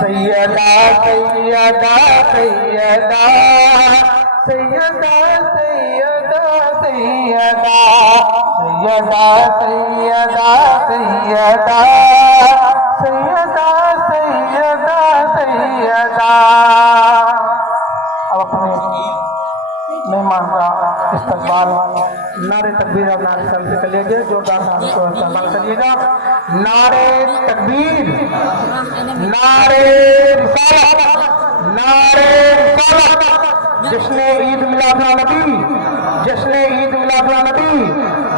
سیدہ سیدہ سیدہ سیدہ سیدہ سیدہ سیدہ سیدہ سیدہ سیدہ سیدہ سیدہ۔ اب اپنے مہمان کا استقبال نعرے تکبیر اور نعرے رسالت سے کریے گے، جوردار نعرے کو استقبال کریے گا۔ نعرے تکبیر، نعرے رسالت، نعرے رسالت۔ جشن عید میلاد النبی، جشن عید میلاد النبی،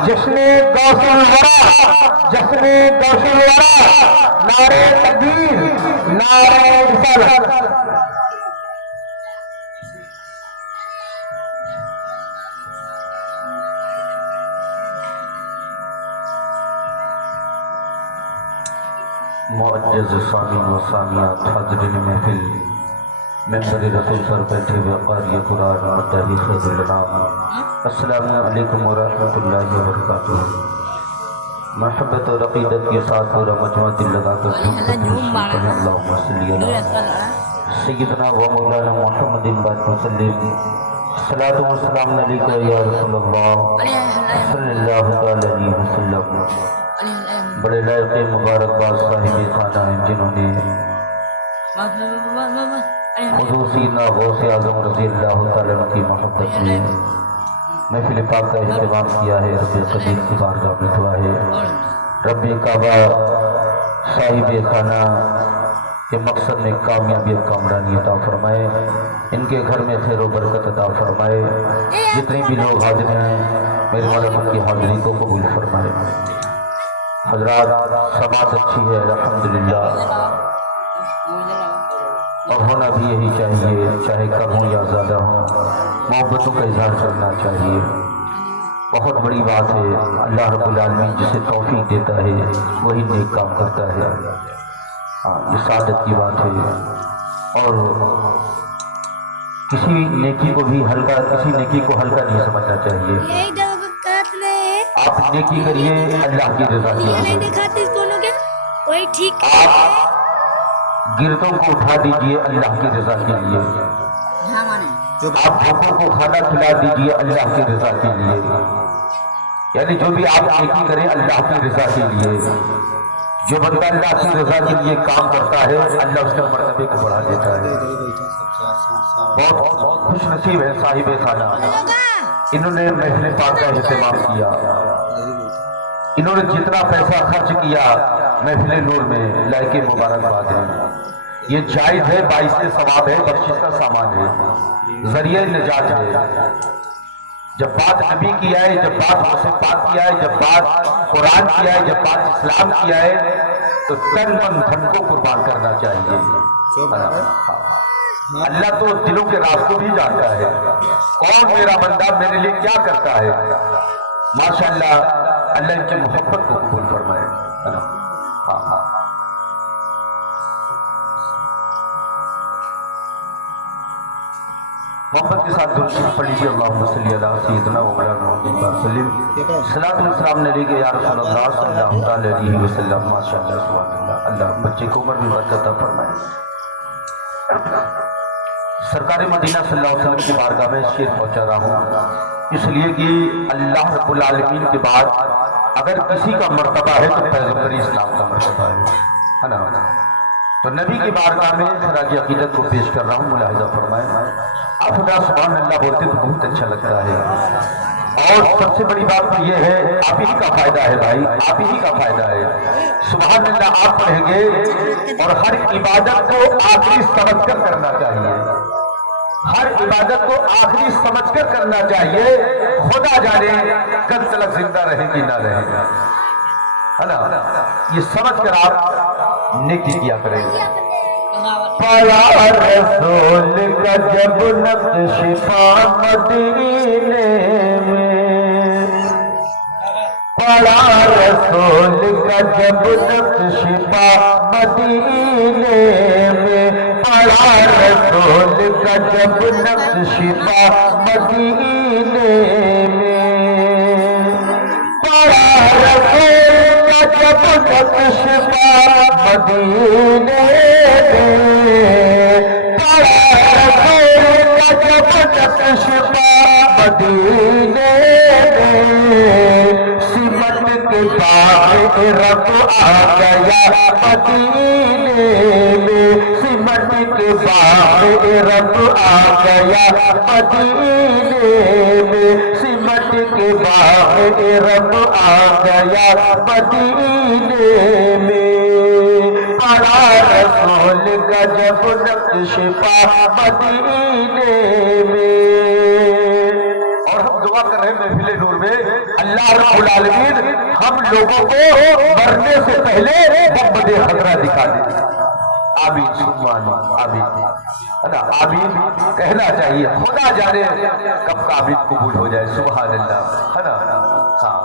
جشن غوث الورا، جشن غوث الورا۔ نعرے تکبیر، نعرے رسالت۔ معجز سامعین و سامعات، حاضرین محفل، ممبر رسول پر بیٹھے ہوئے قاری قرآن مدعی خیز الانام، السلام علیکم ورحمۃ اللہ وبرکاتہ۔ محبت اور عقیدت کے ساتھ پورا مجمع دل لگا کر اللہم صلی علی سیدنا و مولانا محمد بارک وسلم، صلاۃ و سلام علیکہ یا رسول اللہ صلی اللہ علیہ وسلم۔ بڑے لائق مبارکباد صاحب خانہ ہیں جنہوں نے حضور سیدنا غوث اعظم رضی اللہ تعالیٰ عنہ کی محبت میں محفل پاک کا اہتمام کیا ہے۔ رب قدیر کی بارگاہ میں دعا ہے رب کعبہ صاحب خانہ کے مقصد میں کامیابی اور کامرانی عطا فرمائے، ان کے گھر میں خیر و برکت عطا فرمائے۔ جتنے بھی لوگ حاضر ہیں میرے مولا ان کی حاضری کو قبول فرمائے۔ حضرات سماعت اچھی ہے الحمدللہ، اور ہونا بھی یہی چاہیے، چاہے کم ہو یا زیادہ ہو، محبتوں کا اظہار کرنا چاہیے۔ بہت بڑی بات ہے، اللہ رب العالمین جسے توفیق دیتا ہے وہی نیک کام کرتا ہے، یہ سعادت کی بات ہے۔ اور کسی نیکی کو بھی ہلکا، کسی نیکی کو ہلکا نہیں سمجھنا چاہیے۔ آپ نیکی کریے اللہ کی رضا کے لیے، آپ گردوں کو اٹھا دیجئے اللہ کی رضا کے لیے، آپ بھوکوں کو کھانا کھلا دیجئے اللہ کی رضا کے لیے، یعنی جو بھی آپ نیکی کریں اللہ کی رضا کے لیے۔ جو بندہ اللہ کی رضا کے لیے کام کرتا ہے اللہ اس کے مرتبے کو بڑھا دیتا ہے۔ بہت خوش نصیب ہے صاحب خانہ، انہوں نے محفل پاک کا اہتمام کیا، انہوں نے جتنا پیسہ خرچ کیا محفل نور میں لائق مبارکباد ہے۔ یہ جائز ہے، باعث ثواب ہے، بخشش کا سامان ہے، ذریعہ نجات ہے۔ جب بات نبی کی آئے، جب بات حسین پاک کی آئے، جب بات قرآن کی آئے، جب بات اسلام کی آئے تو تن من دھن کو قربان کرنا چاہیے۔ اللہ تو دلوں کے راز کو بھی جانتا ہے، کون میرا بندہ میرے لیے کیا کرتا ہے۔ ماشاءاللہ اللہ ان کی محبت کو قبول فرمائے۔ محبت کے ساتھ درود شریف پڑھ لیجیے، اللہم صلی علی سیدنا و مولانا محمد وسلم، صلاۃ و سلام علیکہ یا رسول اللہ صلی اللہ علیہ وسلم۔ ماشاءاللہ سبحان اللہ، اللہ بچے کو عمر میں برکت عطا فرمائے۔ سرکار مدینہ صلی اللہ علیہ وسلم کی بارگاہ میں شعر پہنچا رہا ہوں، اس لیے کہ اللہ رب العالمین کے بعد اگر کسی کا مرتبہ ہے تو پیغمبر اسلام کا مرتبہ ہے نا۔ تو نبی کی بارگاہ میں خراج عقیدت کو پیش کر رہا ہوں، ملاحظہ فرمائیں۔ آپ خدا سبحان اللہ بولتے تو بہت اچھا لگتا ہے، اور سب سے بڑی بات تو یہ ہے آپ ہی کا فائدہ ہے بھائی، آپ ہی کا فائدہ ہے۔ سبحان اللہ آپ پڑھیں گے، اور ہر عبادت کو آخری سمجھ کر کرنا چاہیے، ہر عبادت کو آخری سمجھ کر کرنا چاہیے۔ خدا جانے کل تلک زندہ رہے گی نہ رہے گا، ہے نا، یہ سمجھ کر آپ نیکی کیا کریں گے۔ پڑھا رسول کا جب نقش پا مدینے میں، پڑھا رسول کا جب نقش پا مدینے میں، پڑھا رسول کا جب نقش پا مدینے میں، پڑھا رسول کا جب نقش پا مدینے میں، نقش پا مدینے میں سمٹ کے باغ رب آ گیا مدینے میں سمٹ کے باغ رب آ گیا مدینے میں سمٹ کے باغ رب آ گیا مدینے میں پڑا رسول کا جب نقش پا مدینے میں اور ہم دعا کر رہے ہیں محفل نور میں اللہ رب العالمین ہم لوگوں کو مرنے سے پہلے محمد خطرہ دکھا دے آمین ثم آمین ہے نا آمین کہنا چاہیے خدا جانے کب کا آمین قبول ہو جائے سبحان اللہ ہے نا ہاں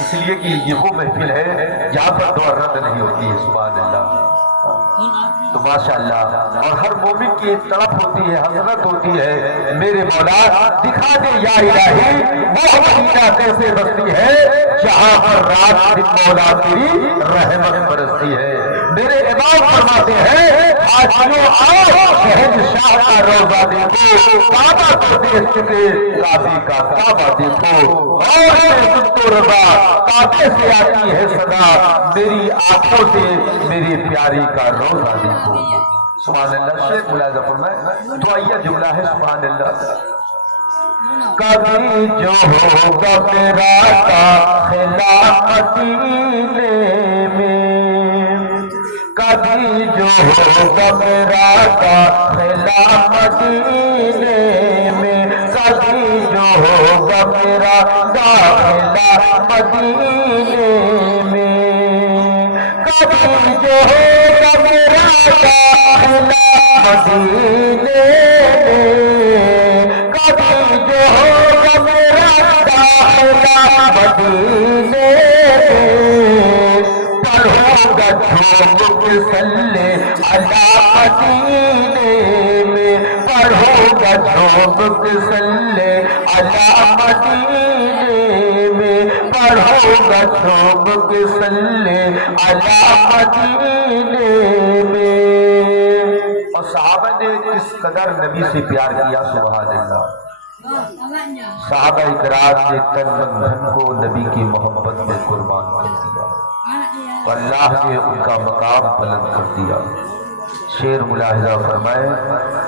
اس لیے کہ یہ وہ محفل ہے جہاں پر دعا رد نہیں ہوتی ہے سبحان اللہ تو ماشاءاللہ اور ہر مومن کی طرف ہوتی ہے حسرت ہوتی ہے میرے مولا دکھا دے یا الہی وہ مدینہ کیسے بستی ہے جہاں پر رات دن مولا تیری رحمت برستی ہے میرے امام فرماتے ہیں حاجیوں آؤ شہنشاہ کا روزہ دیکھو کعبہ کو دیکھ چکے کعبے کا کعبہ دیکھو اور سن تو رضا کعبے سے آتی ہے صدا میری آنکھوں سے میری پیاری کا روزہ دیکھو سبحان اللہ شیخ ملاحظہ فرمائے دعائیہ جملہ ہے سبحان اللہ کبھی جو ہوگا میرا داخلہ مدینے میں کبھی جو ہوگا میرا داخلہ مدینے میں کبھی جو ہوگا میرا داخلہ مدینے میں کبھی جو ہوگا میرا داخلہ مدینے میں کبھی جو ہوگا میرا داخلہ مدینے میں پڑھوں گا جھوم کے صلی علی مدینے میں پڑھوں گا جھوم کے صلی علی مدینے میں پڑھوں گا جھوم کے صلی علی مدینے میں اور صحابہ نے کس قدر نبی سے پیار کیا سبحان اللہ صحابہ اکرام نے تن من دھن کو نبی کی محبت میں قربان کر دیا اور اللہ نے ان کا مقام بلند کر دیا شعر ملاحظہ فرمائے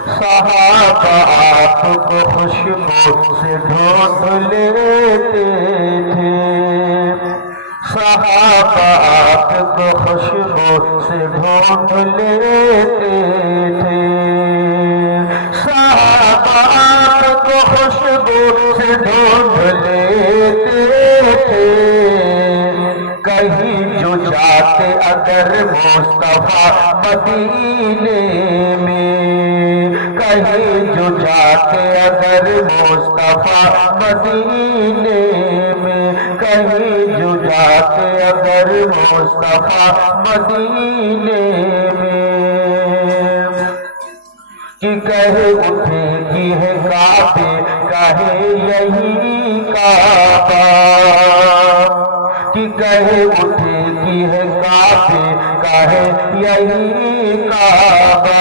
صحابہ آپ کو خوشبو سے ڈھونڈ لیتے تھے صحابہ آپ کو خوشبو سے ڈھونڈ لیتے تھے صحابہ آپ کو خوشبو سے ڈھونڈ لیتے تھے کہیں جو جاتے اگر مصطفیٰ مدینے میں کہیں جو جاتے اگر مصطفیٰ مدینے میں کہیں جو جاتے اگر مصطفیٰ مدینے میں کہ کہے اٹھے کی ہے کعبے کہے یہی کعبہ کہ کہے اٹھے کی ہے کعبے کہے یہی کعبہ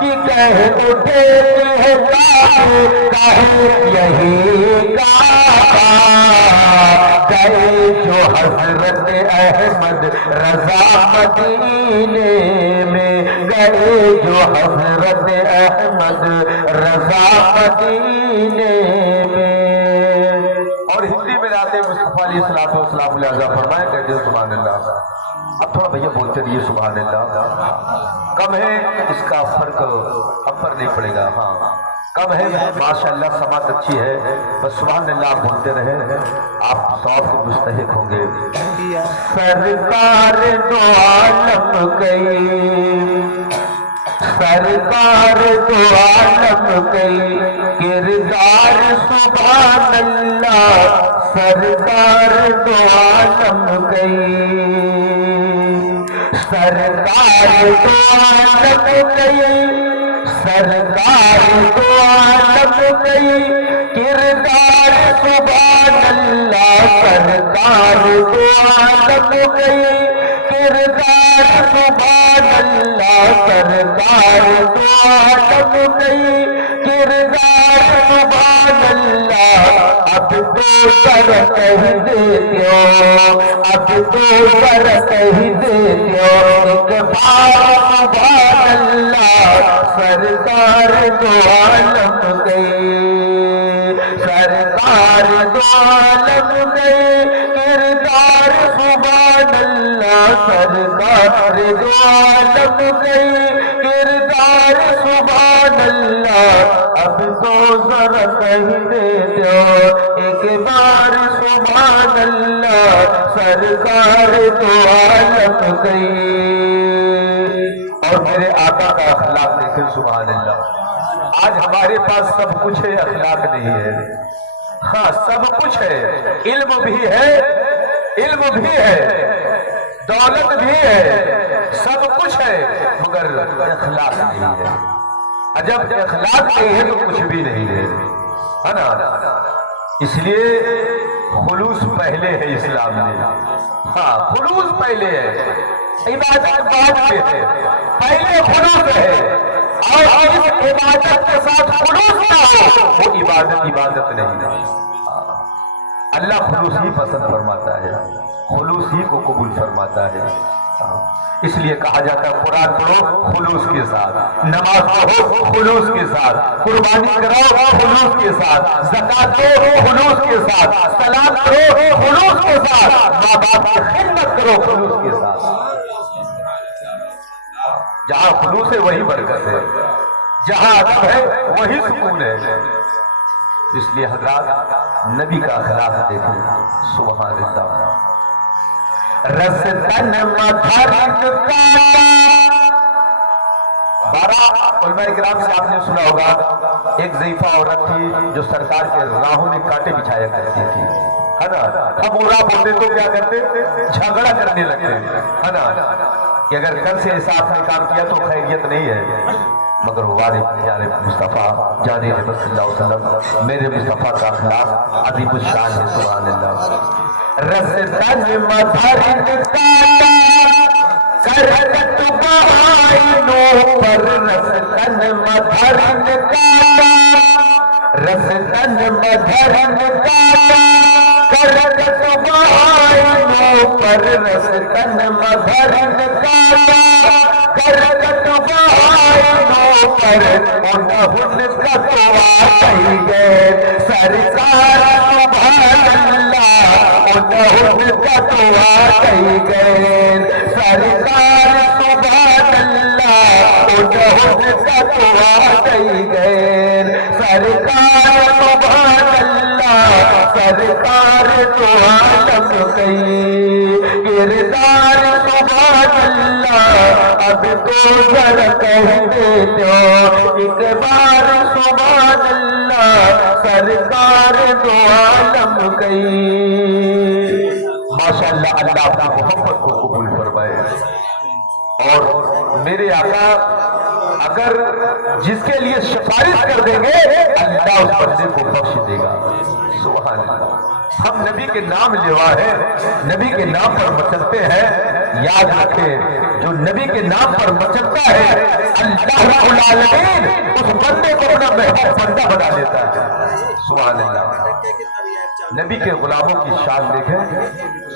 کہ کہے اٹھے کی ہے کعبے کہے یہی کعبہ گئے جو حضرت احمد رضا مدینے میں گئے جو حضرت احمد رضا مدینے میں اور ہندی میں لاتے مصطفیٰ علیہ السلام لہذا فرمائے کہتے ہیں سبحان اللہ اب تھوڑا بھیا بولتے رہیے سبحان اللہ کم ہے اس کا فرق اب پر نہیں پڑے گا ہاں کم ہے ماشاءاللہ سماعت اچھی ہے بس سبحان اللہ آپ بولتے رہے آپ ثواب کے مستحق ہوں گے سرکار دو عالم گئی سرکار دو عالم گئی کردار سبحان اللہ سرکار دو عالم گئی سرکار دو عالم گئی سرکار دو عالم گئی کردار سبحان اللہ سرکار دو عالم گئی کردار سبحان اللہ سرکار دو عالم گئی کردار دوسر کہہ دیتے ہو، اب دوسر کہہ دیتے ہو، ایک بار سبحان اللہ سرکار دو عالم گئے، سرکار دو عالم گئے، کردار سبحان اللہ سرکار دو عالم گئے، کردار سبحان اللہ اب تو ذرا کہہ دیتے ہو، ایک بار سبحان اللہ سرکار تو عالم گئی۔ اور میرے آقا کا اخلاق دیکھیں سبحان اللہ۔ آج ہمارے پاس سب کچھ ہے، اخلاق نہیں ہے۔ ہاں سب کچھ ہے، علم بھی ہے، علم بھی ہے، دولت بھی ہے، سب کچھ ہے، مگر اخلاق نہیں ہے۔ جب اخلاق نہیں ہے تو کچھ بھی نہیں ہے نا۔ اس لیے خلوص پہلے ہے اسلام میں، ہاں خلوص پہلے ہے، عبادت بعد میں ہے، پہلے خلوص ہے، اور اس عبادت کے ساتھ خلوص نہ ہو وہ عبادت نہیں ہے۔ اللہ خلوص ہی پسند فرماتا ہے، خلوص ہی کو قبول فرماتا ہے۔ اس لیے کہا جاتا ہے قرآن پڑھو خلوص کے ساتھ، نماز پڑھو خلوص کے ساتھ، قربانی کراؤ خلوص کے ساتھ، زکات دو خلوص کے ساتھ، سلام کرو خلوص کے ساتھ، ماں باپ کی خدمت کرو خلوص کے ساتھ۔ جہاں خلوص ہے وہی برکت ہے، جہاں ادب ہے وہی سکون ہے۔ اس لیے حضرات نبی کا اخلاق دیکھیں سبحان اللہ۔ رستن مدھرن کاٹا، 12 علماء کرام سے آپ نے سنا ہوگا، ایک ضعیفہ عورت تھی جو سرکار کے راہوں میں کانٹے بچھایا کرتی تھی، ہے نا۔ اب وہ راہ بولتے تو کیا کرتے، جھگڑا کرنے لگتے، ہے نا، کہ اگر کل سے ایسا آپ نے کام کیا تو خیریت نہیں ہے۔ مگر والد پیارے مصطفیٰ جانے نبی صلی اللہ علیہ وسلم، میرے مصطفیٰ کا اخلاق عظیم الشان ہے سبحان اللہ۔ رستن مدھرن کاٹا، کرکٹ بہائنوں پر رستن مدھرن کاٹا، رستن مدھرن کاٹا، کرکٹ بہائنوں پر رستن مدھرن کاٹا، کرکٹ بہائنوں پر انہن کا دعا کہی گئے، سرکار سبحان اللہ انہن کا دعا کہی گئے، سرکار سبحان اللہ انہن کا دعا کہی گئے، سرکار سبحان اللہ سرکار تو عالم گئی، کردار سبحان اللہ اب تو ذرا کہہ دیتے ہو، ایک بار سبحان اللہ سرکار تو عالم گئی۔ ماشاءاللہ اللہ اپنی محبت کو قبول فرمائے۔ اور میرے آقا اگر جس کے لیے سفارش کر دیں گے اللہ اس بندے کو بخش دے گا سبحان اللہ۔ ہم نبی کے نام لیوا ہے، نبی کے نام پر مچلتے ہیں، یاد رکھیں جو نبی کے نام پر مچلتا ہے اللہ رب العالمین اس بندے کو اپنا محبوب بندہ بنا لیتا ہے سبحان اللہ۔ نبی کے غلاموں کی شان دیکھیں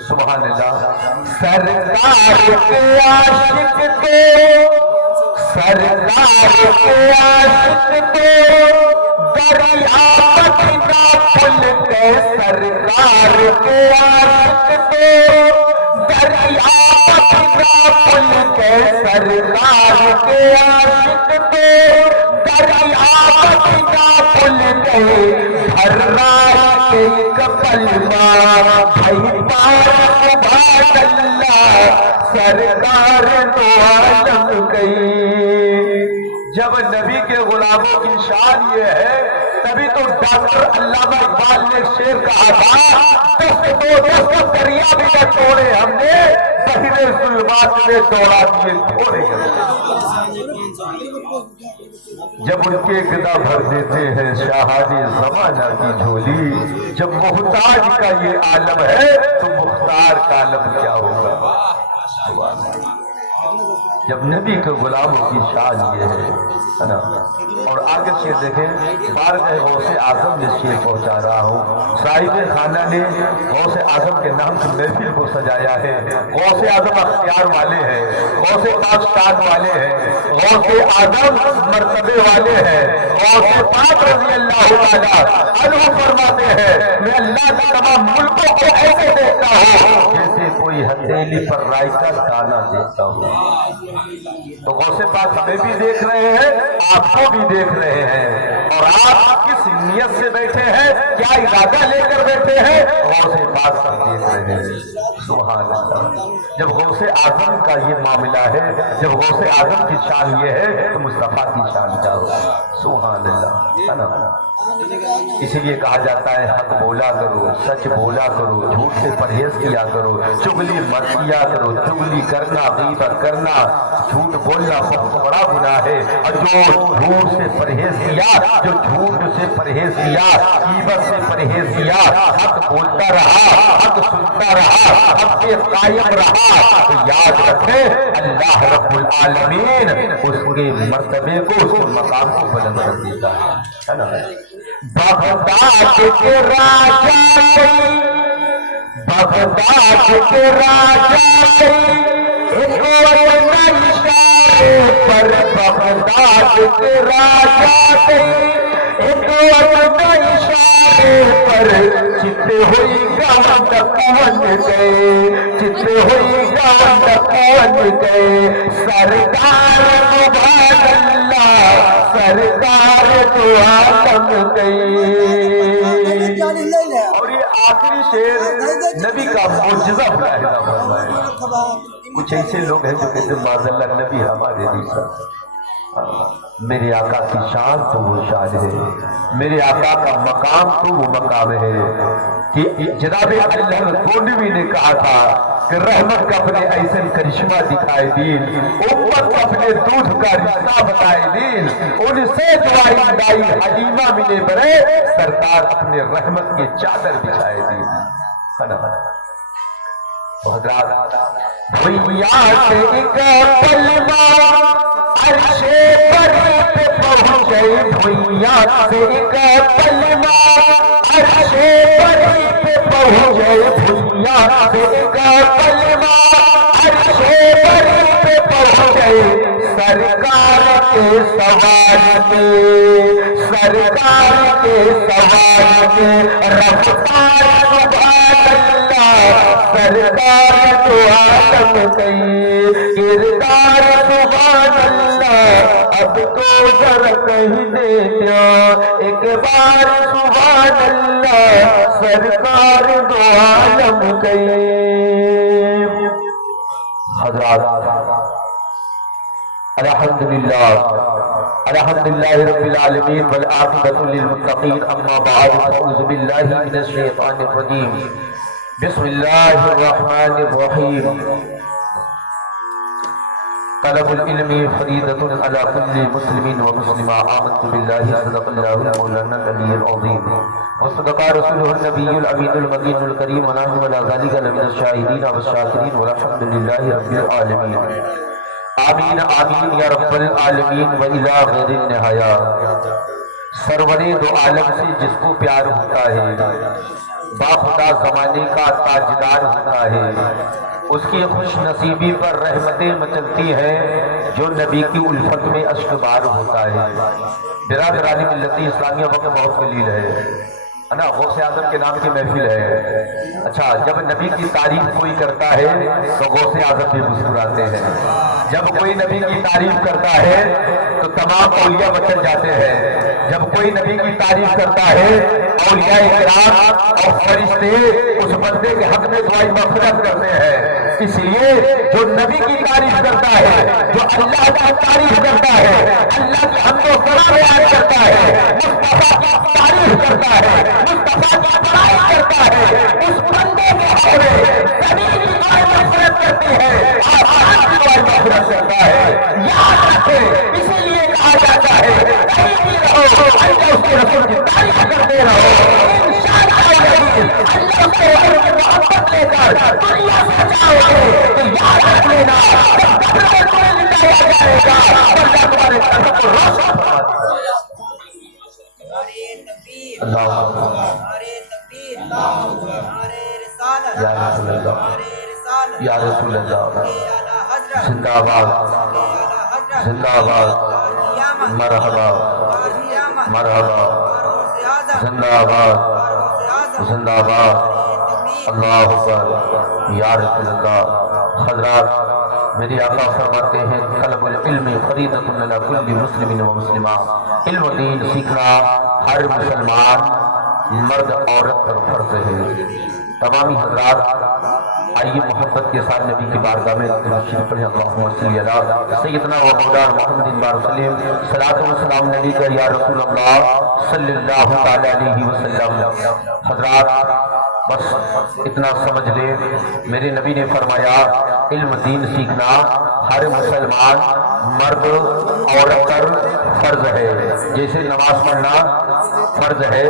سبحان اللہ۔ سرکار کے عاشق کو، سرکار کے عاشق کو دریا مدینہ پھول کے، سرکار کے عاشق کو دریا مدینہ پھول کے، سرکار کے عاشق کو دریا مدینہ پھول کے، ہر رات کے کپل ماں بھائی پار سبحان اللہ سرکار تو عالم گئی۔ جب نبی کے غلاموں کی شان یہ ہے تبھی تو ڈاکٹر علامہ اقبال نے شعر کہا تھا، دست دو دست دریا بھی نہ توڑے ہم نے، بحر ظلمات میں دوڑا دیے گھوڑے۔ جب ان کے گدا بھر دیتے ہیں شاہانِ زمانہ کی جھولی، جب محتاج کا یہ عالم ہے تو مختار کا عالم کیا ہوگا۔ جب نبی کے غلاموں کی شان یہ ہے نا. اور آگے شعر دیکھیں، بارگاہ غوث اعظم میں شعر پہنچا رہا ہوں. صاحب خانہ نے غوث اعظم کے نام سے محفل کو سجایا ہے. غوث اعظم اختیار والے ہیں، غوث پاک شان والے ہیں، غوث اعظم مرتبے والے ہیں. غوث پاک رضی اللہ تعالیٰ عنہ فرماتے ہیں میں اللہ کے تمام ملکوں کو ایسے دیکھتا ہوں جیسے کوئی ہتھیلی پر رائی کا دانہ دیکھتا ہوں. تو غوث پاک ہمیں بھی دیکھ رہے ہیں، آپ کو بھی دیکھ رہے ہیں. اور آپ کس نیت سے بیٹھے ہیں، کیا ارادہ لے کر بیٹھے ہیں، غوث پاک سب دیکھ رہے ہیں. سبحان اللہ. جب غوث اعظم کا یہ معاملہ ہے، جب غوث اعظم کی شان یہ ہے تو مصطفیٰ کی شان کیا ہو. سبحان اللہ ہے نا. اسی لیے کہا جاتا ہے حق بولا کرو، سچ بولا کرو، جھوٹ سے پرہیز کیا کرو، چغلی مت کیا کرو. چغلی کرنا، غیبت کرنا، جھوٹ بولنا بہت بڑا گناہ ہے. اور جو جھوٹ سے پرہیز کیا، جو جھوٹ سے پرہیز کیا، غیبت سے پرہیز کیا، حق بولتا رہا، حق سنتا رہا، حق پہ قائم رہا، تو یاد رکھے اللہ رب العالمین اس کے مرتبے کو، اس کے مقام کو بلند کر دیتا ہے نا. بغداد کے راجا، بغداد کے راجا ایک وطن اشارے پر، بغداد کے راجا ایک وطن اشارے پر، چتے ہوئی گاند پہنچ گئے، چتے ہوئی گاند پہنچ گئے. سرکار سبحان اللہ، سرکار تو آدم گئی. اور یہ آخری شعر نبی کا معجزہ ملاحظہ فرمایا. کچھ ایسے لوگ ہیں جو کہتے ہیں معاذ اللہ نبی ہمارے جیسا. میرے آقا کی شان تو وہ شان ہے، میرے آقا کا مقام تو وہ مقام ہے کہ جناب اللہ گونڈوی نے کہا تھا کہ رحمت کا اپنے ایسن کرشمہ دکھائے دین، امت کا اپنے دودھ کا رشتہ بتائے دین، ان سے دعائی دائی حلیمہ ملے برے، سرکار اپنے رحمت کے چادر بچھائے دین. حضرات بھیا سے ایک پلمہ عرش بری پہ پہنچے، بھیا سے ایک پلمہ عرش بری پہ پہنچے، بھیا سے ایک پلمہ عرش بری پہ پہنچے. سرکار کے سوال کے، سرکار کے سوال کے رفتار سبحان اللہ، سرکار تو آدم گئی. کردار سبحان اللہ، اب تو ذرا کہیں دے دو ایک بار سبحان اللہ، سرکار تو عالم گئی. حضرات الحمدللہ الحمدللہ رب العالمین والعاقبۃ للمتقین. اما بعد فاعوذ باللہ من الشیطان الرجیم. بسم اللہ الرحمن الرحیم. طلب العلم فریضۃ علی کل مسلم و مسلمہ. آمنت باللہ صدق اللہ مولانا العلی العظیم وصدق رسولہ النبی الامین المکین الکریم ونحن علی ذلک لمن الشاہدین والشاکرین والحمد للہ رب العالمین. آمین آمین یا رب العالمین و الی غیر النہایا. سرور دو عالم سے جس کو پیار ہوتا ہے، باخدا زمانے کا تاجدار ہوتا ہے، اس کی خوش نصیبی پر رحمتیں مچلتی ہیں جو نبی کی الفت میں اشکبار ہوتا ہے. برادران ملت اسلامیہ وقت بہت قلیل ہے نا. غوث اعظم کے نام کی محفل ہے. اچھا، جب نبی کی تعریف کوئی کرتا ہے تو غوث اعظم بھی مسکراتے ہیں. جب کوئی نبی کی تعریف کرتا ہے تو تمام اولیاء مچل جاتے ہیں. جب کوئی نبی کی تعریف کرتا ہے اولیاء کرام اور فرشتے اس بندے کے حق میں دعائیں مغفرت کرتے ہیں. اس لیے جو نبی کی تعریف کرتا ہے، جو اللہ کی تعریف کرتا ہے، اللہ کی حمد و ثنا بیان کرتا ہے، مصطفیٰ کی تعریف کرتا ہے، مصطفیٰ کی بڑائی کرتا ہے، اس بندے کے حق میں زمین کی دعائیں مغفرت کرتی ہے، آسمان کی دعائیں مغفرت کرتا ہے. یاد رکھیں، اسی لیے کہا جاتا ہے کہیں بھی رہو اللہ اس کے رسول کی تعریف کرتے رہو. انشاءاللہ اللہ سے محبت لے کر دنیا سے جاؤ گے تو یاد رکھ لینا جب قبر میں تمہیں لٹایا جائے گا اللہ تمہارے قبر کو روشن فرما دے گا۔ اللہ یا رسول اللہ یا رسول اللہ زندہ باد زندہ باد مرحبا مرحبا زندہ باد زندہ باد اللہ اکبر یا رسول اللہ۔ حضرات میرے آقا فرماتے ہیں طلب العلم فریضۃ علی کل مسلم و مسلمہ، علم و دین سیکھنا ہر مسلمان مرد عورت پر فرض ہے۔ تمامی حضرات آئیے محبت کے ساتھ نبی کی بارگاہ میں تشریف پڑھیں۔ اللہم صلی علی سیدنا و مولانا محمد وسلم، صلاۃ و سلام علیک یا رسول اللہ صلی اللہ تعالی علیہ وسلم۔ حضرات بس اتنا سمجھ لیں، میرے نبی نے فرمایا علم دین سیکھنا ہر مسلمان مرد عورت پر فرض ہے۔ جیسے نماز پڑھنا فرض ہے،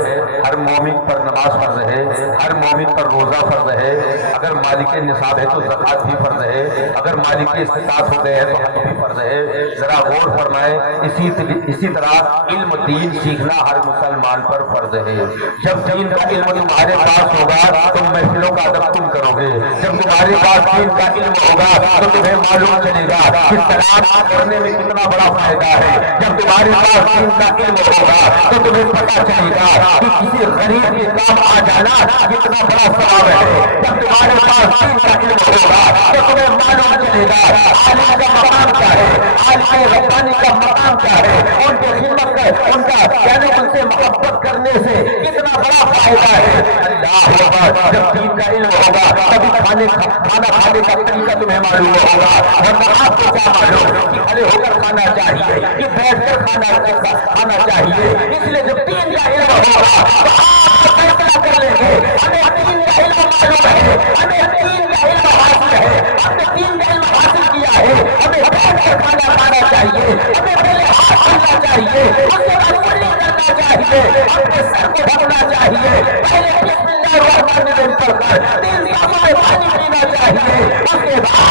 ہر مومن پر نماز فرض ہے، ہر مومن پر روزہ فرض ہے، اگر مالک نصاب ہے تو زکوٰۃ بھی فرض ہے، اگر مالک استطاعت ہو گئے ہے تو حج بھی فرض ہے۔ ذرا غور فرمائیں، اسی طرح علم دین سیکھنا ہر مسلمان پر فرض ہے۔ جب دین کا علم تمہارے پاس ہوگا تم محفلوں کا ادب تم کرو گے، جب تمہارے پاس دین کا علم ہوگا تو تمہیں معلوم چلے گا کہ سلام کرنے میں کتنا بڑا فائدہ ہے، جب تمہارے پاس دین کا علم ہوگا تو تمہیں پتہ چلے گا کہ کسی غریب کے کام آ جانا کتنا بڑا ثواب ہے، جب تمہارے پاس دین کا علم ہوگا تو تمہیں معلوم چلے گا عالم کا مقام کیا ہے، عالم ربانی کا مقام کیا ہے، ان کی خدمت کر ان کا یعنی ان سے محبت کرنے سے کتنا بڑا فائدہ ہے۔ اللہ اکبر، جب دین کا علم ہوگا تبھی کھانا کھانے کا طریقہ تمہیں معلوم ہوگا، ورنہ آپ کو کیا معلوم کہ کھڑے ہو کر کھانا چاہیے کہ بیٹھ کر کھانا چاہیے۔ اس لیے جب دین کا علم ہوگا تو آپ فیصلہ کر لیں گے ہمیں دین کا علم معلوم ہے، ہمیں دین کا علم حاصل ہے، ہم نے دین کا علم حاصل کیا ہے، ہمیں بیٹھ کر کھانا کھانا چاہیے، ہمیں پہلے ہاتھ دھونا چاہیے، اس کے بعد کلی کرنا چاہیے، اپنے سر کو ڈھکنا چاہیے، پہلے بسم اللہ الرحمن الرحیم پڑھ کر 3 سامنے پانی پینا چاہیے، اس کے بعد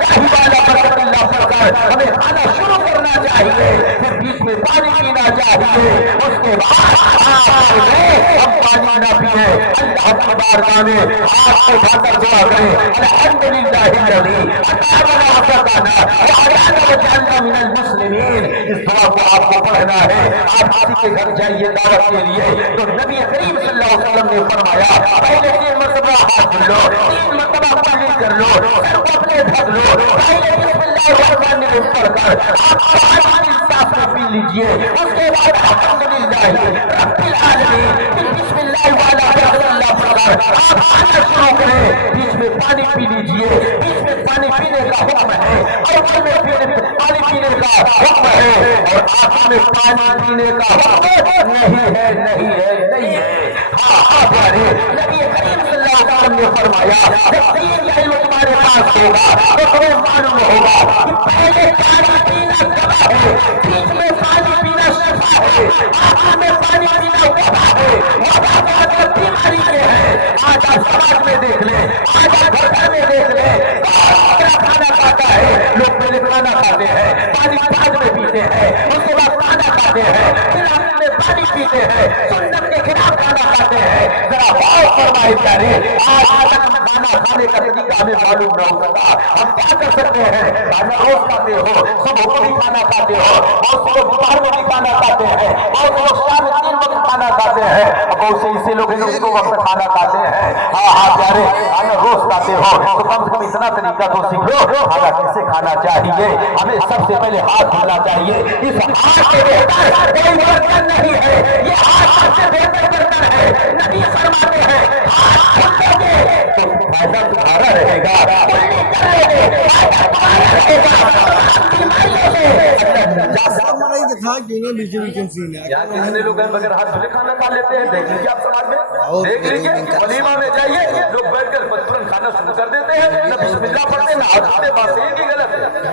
بسم اللہ والا برکت اللہ پڑھ کر ہمیں کھانا شروع کرنا چاہیے، پھر بیچ میں پانی پینا چاہیے، اس کے بعد آخر میں ہم پانی نہ پیے اللہ کی بارگاہ میں ہاتھ اٹھا کر دعا کریں الحمدللہ الذی اطعمنا وسقانا وأحیانا وجعلنا من المسلمین۔ اس دعا کو آپ کو پڑھنا ہے۔ آپ کسی کے گھر جائیے دعوت کے لیے تو نبی کریم صلی اللہ علیہ وسلم نے فرمایا پہلے 3 مرتبہ ہاتھ دھل لو، 3 مرتبہ پانی کر لو، سر کو اپنے ڈھک لو، پہلے بسم اللہ الرحمن الرحیم پڑھ کر آپ پانی صاف میں پی لیجیے، اس کے بعد الحمدللہ رب العالمین بسم اللہ والا برکت اللہ پڑھ کر آپ کھانا شروع کریں، بیچ میں پانی پی لیجیے، بیچ میں پانی پینے کا حکم ہے، اول میں پانی پینے کا حکم ہے اور آخر میں پانی پینے کا حکم نہیں ہے، نہیں ہے، نہیں ہے۔ ہاں پیارے نبی کریم صلی اللہ علیہ وسلم نے فرمایا جب دین کا علم تمہارے پاس ہوگا تو تمہیں معلوم ہوگا کہ پہلے پانی پینا دوا ہے، بیچ میں پانی پینا شفا ہے، آخر میں پانی پینا وبا ہے۔ وبا بہت بیماری کے ہے، آج آپ سماج میں دیکھ لیں، آج آپ گھر میں دیکھ لیں، کھانا کھاتا ہے، لوگ پہلے کھانا کھاتے ہیں، پانی بعد میں پیتے ہیں، اس کے بعد کھانا کھاتے ہیں، پھر آخر میں پانی پیتے ہیں، سنت کے خلاف کھانا کھاتے ہیں۔ ذرا غور فرمائے پیارے، آج تک کھانا کھانے کا طریقہ ہمیں معلوم نہ ہو سکا، ہم کیا کر سکتے ہیں؟ کھانا روز کھاتے ہو، صبح کو بھی کھانا کھاتے ہو، اور صبح دوپہر میں بھی کھانا کھاتے ہیں، اور لوگ شام میں 3 وقت کھانا کھاتے ہیں، بہت سے ایسے لوگ ہیں جو 2 وقت کھانا کھاتے ہیں۔ ہاں پیارے، کھانا روز کھاتے ہو تو کم سے کم اتنا طریقہ تو سیکھ لو کھانا کیسے کھانا چاہیے۔ ہمیں سب سے پہلے ہاتھ دھونا چاہیے، اس ہاتھ سے بہتر کوئی برتن نہیں ہے، یہ ہاتھ سب سے بہتر برتن ہے۔ نبی فرماتے ہیں ہاتھ دھو گے تو فائدہ تمہارا رہے گا، کلی کرو گے فائدہ تمہارا رہے گا، بیماریوں سے یہاں کتنے لوگ ہیں بغیر ہاتھ دھلے کھانا کھا لیتے ہیں؟ دیکھ لیجیے آپ سماج میں، دیکھ لیجیے ولیمہ میں جائیے لوگ بیٹھ کر ترنت کھانا شروع کر دیتے ہیں، نہ بسم اللہ پڑھتے نہ ہاتھ دھوتے، بات ایک ہی غلط ہے۔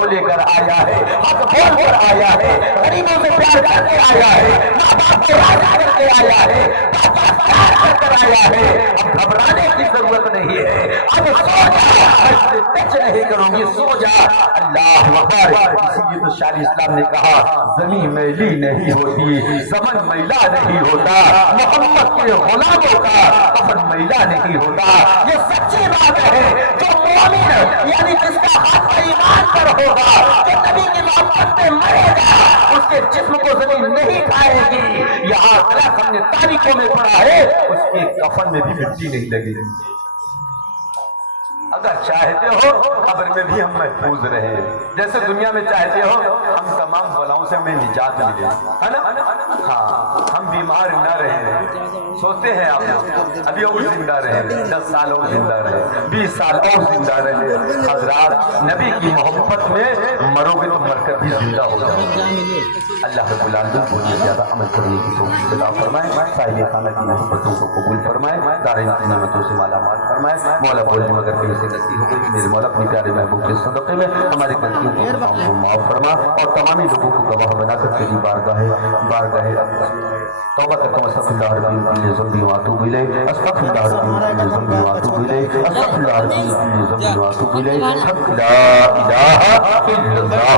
کو لے کر آیا ہے، حق بول کر آیا ہے، غریبوں سے پیار کر کے آیا ہے، ماں باپ کو راضی کر کے آیا ہے، پیار کر کر آیا ہے۔ اب گھبرانے کی ضرورت نہیں ہے، اب سو جا، ٹچ نہیں کروں گی، سو جا۔ اللہ اکبر۔ اسی لیے تو شاہ اسلام نے کہا زمین میلی نہیں ہوتی، زمن میلا نہیں ہوتا، محمد کے غلاموں کا کفن میلا نہیں ہوتا۔ یہ سچی بات ہے۔ جو مومن یعنی جس کا ہاتھ ایمان پر ہوگا، جو نبی کی محبت میں مرے گا، اس کے جسم کو زمین نہیں کھائے گی۔ یہاں غلط ہم نے تاریخوں میں پڑھا ہے، اس کے کفن میں بھی مٹی نہیں لگے گی۔ اگر چاہتے ہو قبر میں بھی ہم محفوظ رہے، جیسے دنیا میں چاہتے ہو ہم تمام بلاؤں سے ہمیں نجات ملے، ہے نا؟ ہاں، ہم بیمار نہ رہیں۔ سوچتے ہیں آپ لوگ ابھی اور زندہ رہیں، 10 سال اور زندہ رہیں، 20 سال اور زندہ رہیں۔ حضرات نبی کی محبت میں مرو گے تو مر کر بھی زندہ ہو جاؤ گے۔ اللہ رب العالمین بہت زیادہ عمل کرنے کی توفیق عطا فرمائے، صاحب خانہ کی محبتوں کو قبول فرمائے، دارین کی نعمتوں سے مالا مال فرمائے۔ مولا بولنے مگر کہیں سے غلطی ہو گئی میرے مولا اپنے پیارے محبوب کے صدقے میں ہماری غلطیوں کو معاف فرما، اور تمامی لوگوں کو گواہ بنا کر تیری بارگاہ توبہ کرتا ہوں۔ استغفر اللہ ربی من ذنبی واتوب الیہ، استغفر اللہ ربی من ذنبی واتوب الیہ، استغفر اللہ ربی من ذنبی واتوب الیہ۔ حق لا الہ الا اللہ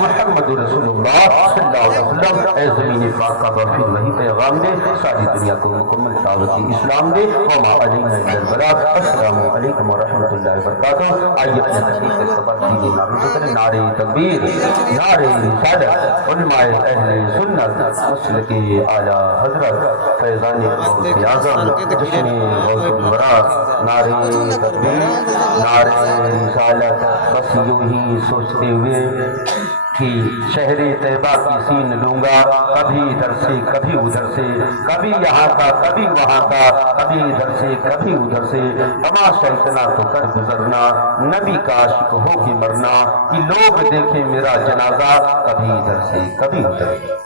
محمد رسول اللہ صلی اللہ علیہ وسلم۔ اے زمین پاک کا پھر وہی پیغام دے، ساری دنیا کو مکمل دعوت اسلام دے۔ وما علینا الا البلاغ۔ السلام علیکم ورحمۃ اللہ وبرکاتہ۔ آئیے اپنے تقریر کے سبب دینے نعرہ کریں، نعرہ تکبیر، نعرہ رسالت، علماء اہل سنت، مسلک اعلیٰ حضرت فیضان غوث اعظم جشن غوث الورا، نعرہ تکبیر، نعرہ رسالت۔ بس یوں ہی سوچتے ہوئے کہ شہر طیبہ کی سین لوں گا، کبھی ادھر سے کبھی ادھر سے، کبھی یہاں کا کبھی وہاں کا، کبھی ادھر سے کبھی ادھر سے، تماشا اتنا تو کر گزرنا، نبی کا عاشق ہو کے مرنا، کہ لوگ دیکھیں میرا جنازہ، کبھی ادھر سے کبھی ادھر سے۔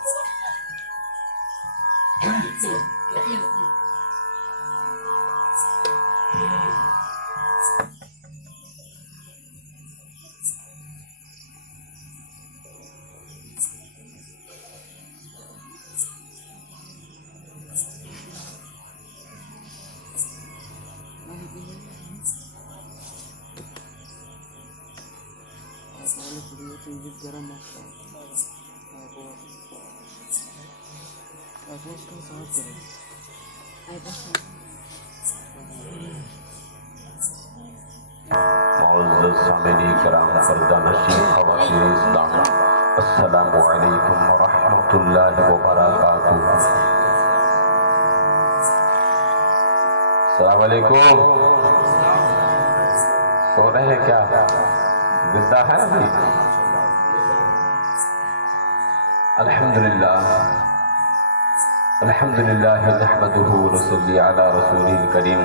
معزز سامعین کرام، پردہ نشین خواتین اسلام، السلام علیکم ورحمۃ اللہ وبرکاتہ۔ السلام علیکم۔ سو رہے ہیں کیا؟ زندہ ہے ابھی؟ الحمدللہ الحمدللہ نحمدہ ونصلی علی رسولہ الکریم،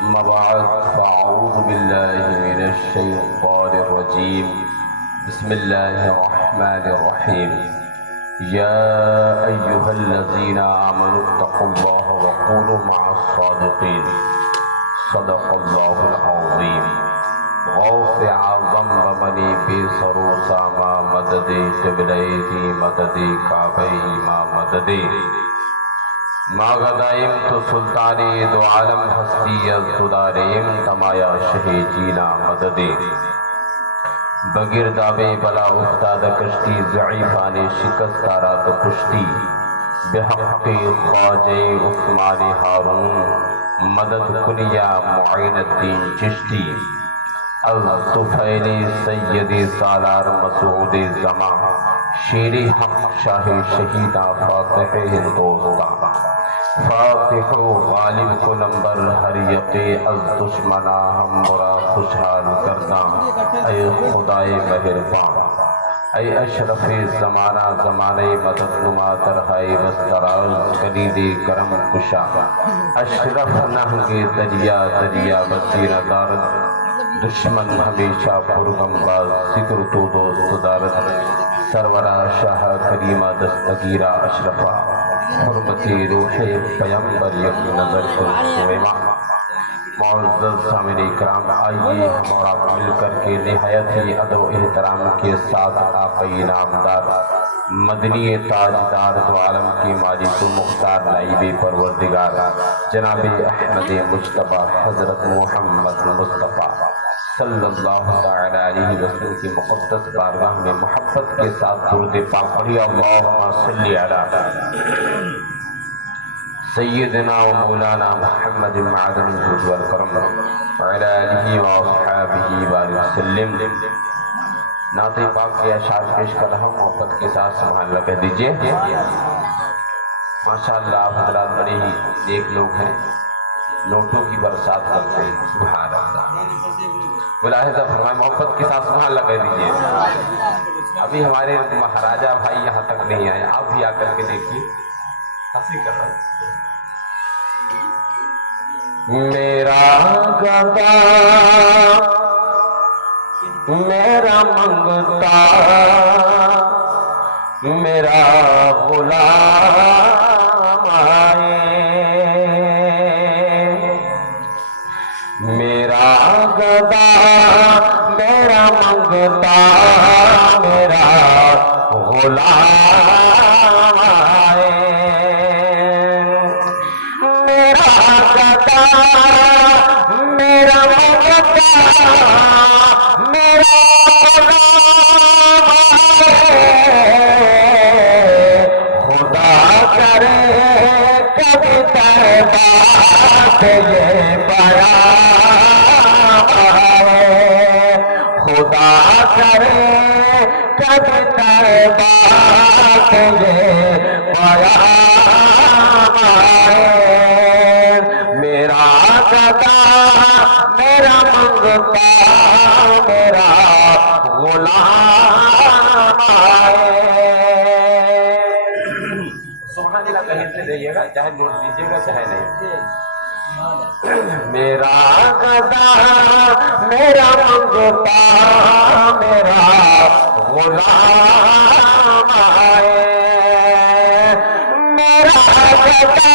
اما بعد فاعوذ باللہ من الشیطان الرجیم، بسم اللہ الرحمن الرحیم۔ یا ایہا الذین آمنوا اتقوا اللہ وکونوا مع الصادقین، صدق اللہ العظیم۔ غوث اعظم بمنی بے سرو ساما مدد قبلہ دی مدد کعبہ ما مدد، ما غدائم تو سلطانی دو عالم ہستی از داریم، تمایا شہ جینا مدد، بگرداب بلا افتاد کشتی، ضعیفان شکست رات کشتی، بحق خواجہ عثمان ہارون، مدد کنیا معین الدین چشتی، الطفیل سید سالار مسعود زمان، شیر حق شاہ شہیدہ فاتح ہندوستان، فاتح و غالب کو نمبر ہر یقی از دشمنہ ہم برا خوشحال کرداں، اے خدائے مہربان، اے اشرف زمانہ زمانے مدد نما ترہائے بستراز کلید کرم کشا، اشرف نہنگ دریا دریا بسیر دارد، دشمن ہمیشہ پرغم باز ذکر تو دوست دارد، سرورہ شاہ کریمہ دستگیرہ اشرفہ، حرمت روح پیمبر یک نظر کن سویمہ، معزز سامعین اکرام، آئیے ہم اور آپ مل کر کے نہایت ہی ادب و احترام کے ساتھ آقای نامدار مدنی تاجدار دو عالم کے مالک و مختار نائب پروردگار جناب احمد مجتبیٰ حضرت محمد مصطفیٰ صلی اللہ تعالی علیہ وسلم کی مقدس بارگاہ میں محبت کے ساتھ درود پاک پڑھیے، اللہم صلی علی سیدنا و مولانا محمد معدن الجود والکرم وعلی آلہ و اصحابہ وآلہ وسلم۔ نعت پاک کے اشعار پیش کر رہا ہوں، محبت کے ساتھ سبحان اللہ کہہ دیجئے۔ ماشاءاللہ آپ حضرات بڑے ہی نیک لوگ ہیں، نوٹوں کی برسات کرتے ہیں، سبحان اللہ۔ ملاحظہ فرمائے، محبت کے ساتھ سبحان اللہ کہہ دیجئے۔ ابھی ہمارے مہاراجہ بھائی یہاں تک نہیں آئے، آپ بھی آ کر کے دیکھیے، ہنسی کر رہا ہے۔ میرا گدا میرا منگتا میرا غلام آئے، میرا گدا میرا منگتا میرا غلام آئے، میرا گدا میرا منگتا میرا غلام آئے، خدا کرے کبھی طیبہ سے یہ پیام آئے، خدا کرے کبھی طیبہ سے یہ پیام آئے، میرا گدا میرا منگتا میرا غلام آئے۔ سبحان اللہ کہیں سے دئیے گا، چاہے نوٹ دیجیے گا چاہے نہیں۔ میرا گدا میرا منگتا میرا غلام آئے، میرا گدا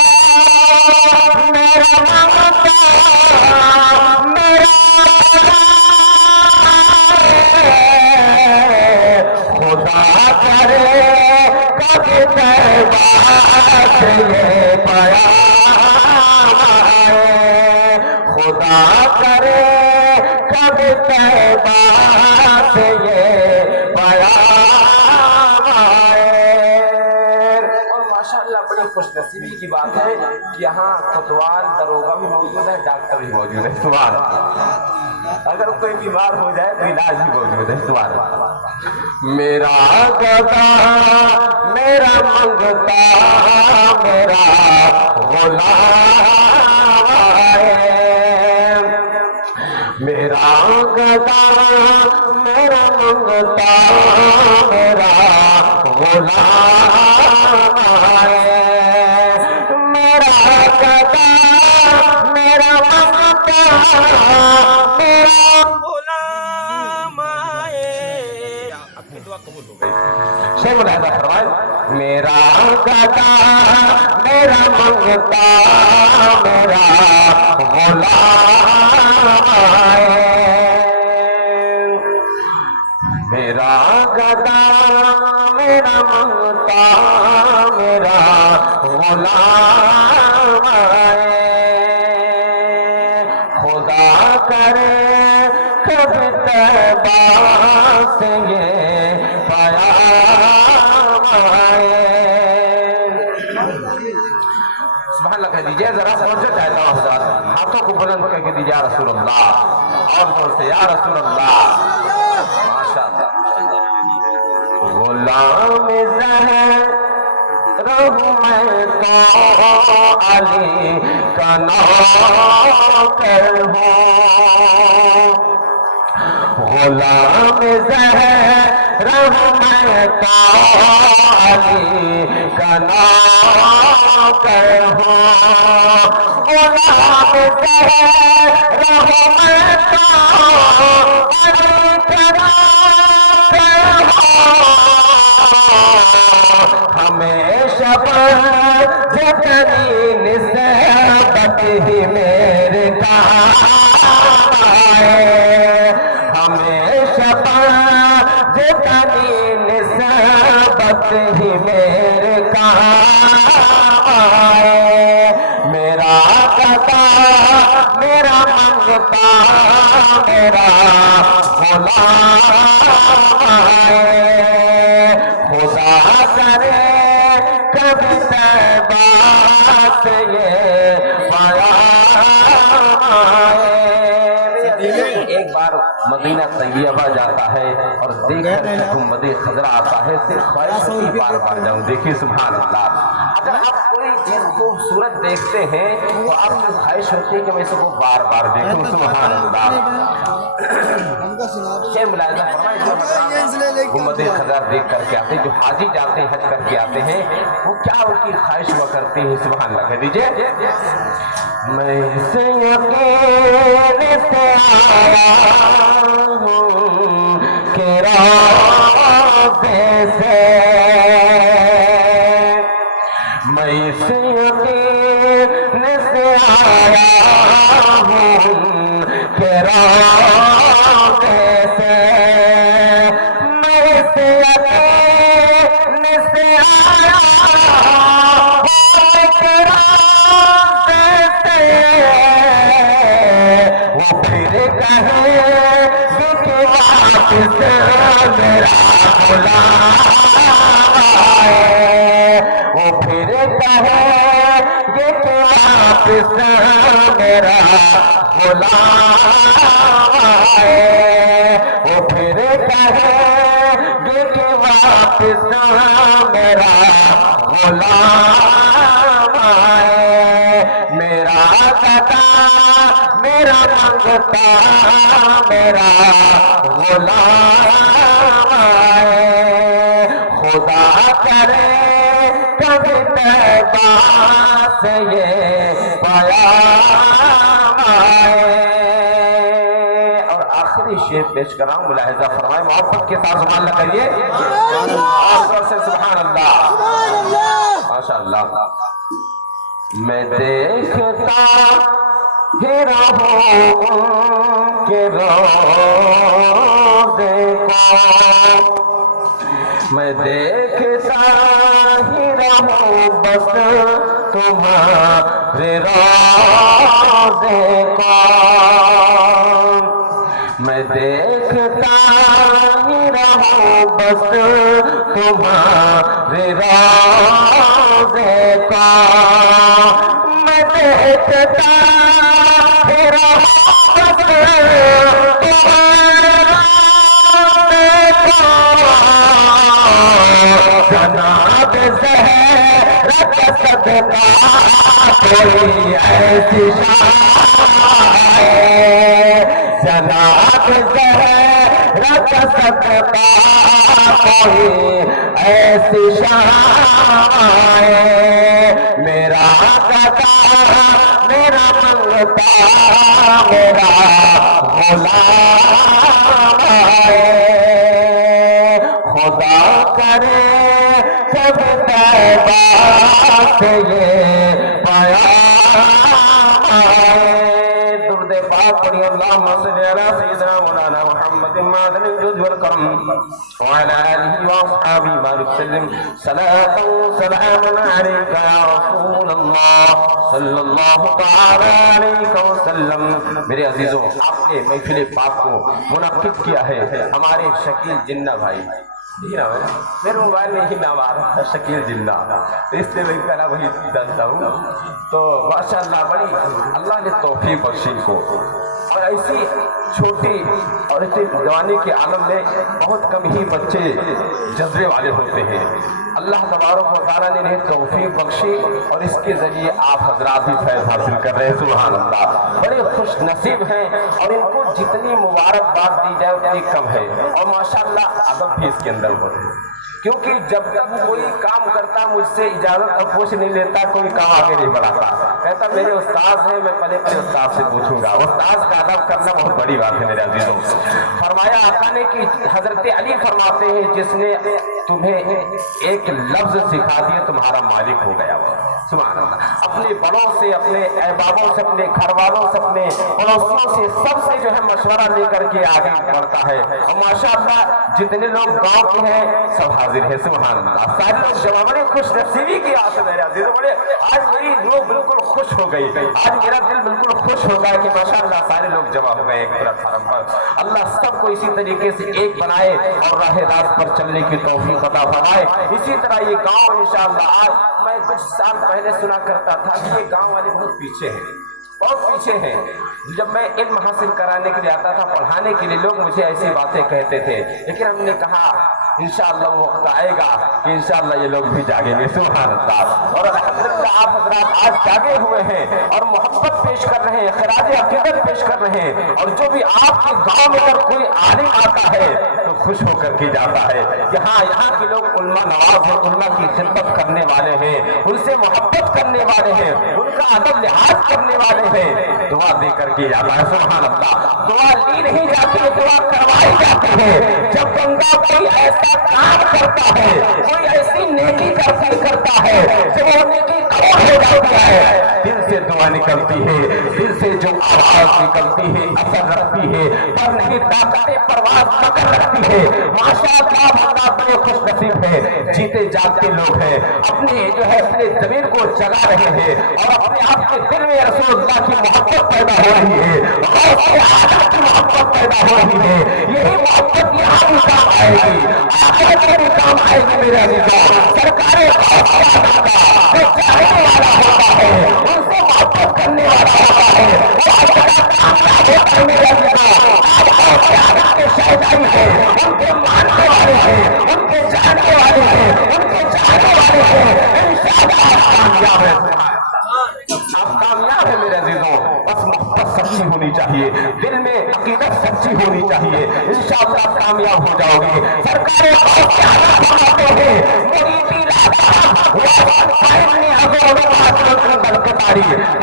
میرا منگتا میرا خدا کرے کبھی طیبہ سے یہ پیام آئے، خدا کرے کبھی طیبہ سے یہ پیام آئے۔ اور ماشاءاللہ بڑی خوش نصیبی کی بات ہے کہ یہاں کوتوال دروگا بھی موجود ہے، ڈاکٹر بھی موجود ہے، سبحان اللہ۔ اگر کوئی بیمار ہو جائے تو علاج بھی موجود ہے، سبحان اللہ۔ میرا گدا میرا منگتا میرا غلام آئے، میرا گدا میرا منگتا میرا غلام آئے، میرا گدا میرا منگتا میرا غلام آئے۔ آپ کی دعا قبول ہو گئی۔ شیخ ملاحظہ فرمائے، میرا گدا میرا منگتا میرا غلام آئے، میرا گدا میرا منگتا میرا غلام آئے، خدا کرے کبھی طیبہ سے یہ پیام آئے۔ سبحان اللہ کہہ دیجئے، ذرا سمجھے چاہتا ہوں حضرات، ہاتھوں کو بلند کر کے دیجئے یا رسول اللہ، اور زور سے یا رسول اللہ، ماشاءاللہ۔ غلام زہر رہوں میں تو علی کا نوکر ہوں، غلام زہر رہوں میں تو علی کا نوکر ہوں، غلام زہر رہوں میں تو علی کا نوکر ہوں، ہمیشہ پر جتنی نسبت ہی میرے ہمیشہ پاس تنی نسبت ہی میرے کام آئے میرا قضا میرا منگتا میرا غلام آئے خدا کرے کبھی طیبہ سے یہ پیام آئے ایک بار مدینہ طیبہ جاتا ہے اور دیکھ کر گنبد خضرا آتا ہے صرف خواہش ہوتی بار بار جاؤں دیکھیے سبحان اللہ اگر آپ کوئی چیز خوبصورت دیکھتے ہیں تو آپ کی خواہش ہوتی ہے کہ میں اس کو بار بار دیکھوں سبحان اللہ شیخ ملاحظہ فرمائے گنبد خضرا دیکھ کر کے آتے جو حاجی جاتے ہیں حج کر کے آتے ہیں وہ کیا ان کی خواہش ہوا کرتی ہے سبحان اللہ کہہ دیجئے میں اس یقین سے آیا ہوں کہ روضے سے میں اس یقین سے آیا ہوں کہ روضے سے میں اس یقین سے آیا ہوں کہ روضے سے وہ پھر کہے کہ واپس میرا غلام آئے وہ پھر کہے کہ واپس میرا غلام آئے وہ پھر کہے کہ واپس میرا غلام آئے میرا قضا میرا منگتا میرا غلام آئے خدا کرے کبھی طیبہ سے یہ پیام آئے اور آخری شعر پیش کر رہا ہوں ملاحظہ فرمائے محبت کے ساتھ سبحان اللہ کریے اور سے سبحان اللہ ماشاء اللہ میں دیکھتا ہی رہوں ان کے روضے کو میں دیکھتا ہی رہوں بس تمہارے روضے کو میں دیکھتا ہی رہوں بس تمہارے روضے کو میں دیکھتا ہی رہوں بس تمہارے روضے کو جناب زہرا کا صدقہ کوئی ایسی شان ہے جناب زہرا کا صدقہ کوئی ایسی شان ہے میرا قضا میرا منگتا میرا غلام آئے خدا کرے کبھی طیبہ سے یہ پیام آئے درود پاک پڑھی اللہم صلی علی سیدنا مولانا محمد معدن الجود والکرم وعلی آلہ واصحابہ بارک وسلم صلاۃ سلام علیک یا رسول اللہ صلی اللہ تعالی علیہ وسلم میرے عزیزوں آپ نے محفل پاک کو منعقد کیا ہے ہمارے شکیل جنہ بھائی میرے موبائل میں ہی نام آ رہا تھا شکیل جنہ تو اس لیے میں پہلا وہی جانتا ہوں تو ماشاءاللہ بڑی اللہ نے توفیق بخشی کو اور ایسی چھوٹی اور ایسی جوانی کے عالم میں بہت کم ہی بچے جذبے والے ہوتے ہیں اللہ تبارک و تعالیٰ نے انہیں توفیق بخشی اور اس کے ذریعے آپ حضرات بھی فیض حاصل کر رہے ہیں سبحان اللہ بڑے خوش نصیب ہیں اور ان کو جتنی مبارکباد دی جائے اتنی کم ہے اور ماشاءاللہ ادب بھی اس کے اندر ہو کیونکہ جب تک کوئی کام کرتا مجھ سے اجازت اور پوچھ نہیں لیتا کوئی کام آگے نہیں بڑھاتا کہتا میرے استاذ ہیں میں پہلے استاذ سے پوچھوں گا استاذ کا ادب کرنا بہت بڑی بات ہے میرے عزیزوں فرمایا آقا نے کہ حضرت علی فرماتے ہیں جس نے تمہیں ایک لفظ سکھا دیے تمہارا مالک ہو گیا وہ. سبحان اللہ. اپنے بڑوں سے، اپنے احبابوں سے، اپنے گھر والوں سے، اپنے پڑوسیوں سے، سب سے جو ہے مشورہ لے کر کے آگے بڑھتا ہے. اور ماشاءاللہ جتنے لوگ گاؤں کے ہیں سب حاضر ہیں. سبحان اللہ. سارے لوگ جواب. بڑے خوش نصیبی کی آس ہے میرے عزیز. بڑے آج میری روح بالکل خوش ہو گئی. آج میرا دل بالکل خوش ہو گیا کہ ماشاءاللہ سارے لوگ جمع ہو گئے ایک طرف حرم پر. اللہ سب کو اسی طریقے سے ایک بنائے اور راہ راست پر چلنے کی توفیق عطا فرمائے. اسی طرح یہ گاؤں انشاءاللہ، آج میں کچھ سال پہلے سنا کرتا تھا کہ یہ گاؤں والے بہت پیچھے ہیں، بہت پیچھے ہیں. جب میں علم حاصل کرانے کے لیے آتا تھا، پڑھانے کے لیے، لوگ مجھے ایسی باتیں کہتے تھے، لیکن ہم نے کہا انشاءاللہ وہ وقت آئے گا کہ انشاءاللہ یہ لوگ بھی جاگیں گے. سبحان اللہ. اور الحمدللہ آپ حضرات آج جاگے ہوئے ہیں اور محبت پیش کر رہے ہیں، خراج عقیدت پیش کر رہے ہیں. اور جو بھی آپ کے گاؤں میں اگر کوئی عالم آتا ہے تو خوش ہو کر کے جاتا ہے کہ ہاں یہاں کے لوگ علماء نواز ہیں، علماء کی خدمت کرنے والے ہیں، ان سے محبت کرنے والے ہیں، ان کا ادب لحاظ کرنے والے ہیں. دعا دے کر کے جاتا ہے. سبحان اللہ. دعا لی نہیں جاتی ہے، دعا کروائی جاتی ہے. جب بندہ کوئی ایسا کام کرتا ہے، کوئی ایسی نیکی کرتا ہے کہ وہ نیکی قبول ہو جاتی ہے، دل سے دعا نکلتی ہے، دل سے جو آواز نکلتی ہے اثر رکھتی ہے، پر نہیں طاقتیں پرواز پکڑ رکھتی ہے. ماشاءاللہ اللہ بڑے خوش نصیب ہے، جیتے جاگتے لوگ ہیں، اپنے جو ہے اپنے ضمیر کو چلا رہے ہیں اور اپنے آپ کے دل میں رسول اللہ کی محبت پیدا ہو رہی ہے، غوث اعظم کی محبت پیدا ہو رہی ہے. یہی محبت یہاں بھی کام آئے گی، آخرت میں بھی کام آئے گی میرے عزیزوں. سرکار غوث اعظم کا جو چاہنے والا ہوتا ہے، ان سے محبت کرنے والا ہوتا ہے، وہ بڑا کامیاب ہوتا ہے میرے عزیزوں. آپ غوث اعظم کے شہدائی ہیں، ان کے ماننے والے ہیں، ان کے جاننے والے ہیں، ان کے چاہنے والے ہیں. انشاءاللہ آپ کامیاب ہیں، آپ کامیاب ہیں میرے عزیزوں. بس محبت سچی ہونی چاہیے، دل میں عقیدت سچی ہونی چاہیے، انشاءاللہ آپ کامیاب ہو جاؤ گے. سرکار غوث اعظم فرماتے ہیں مریدی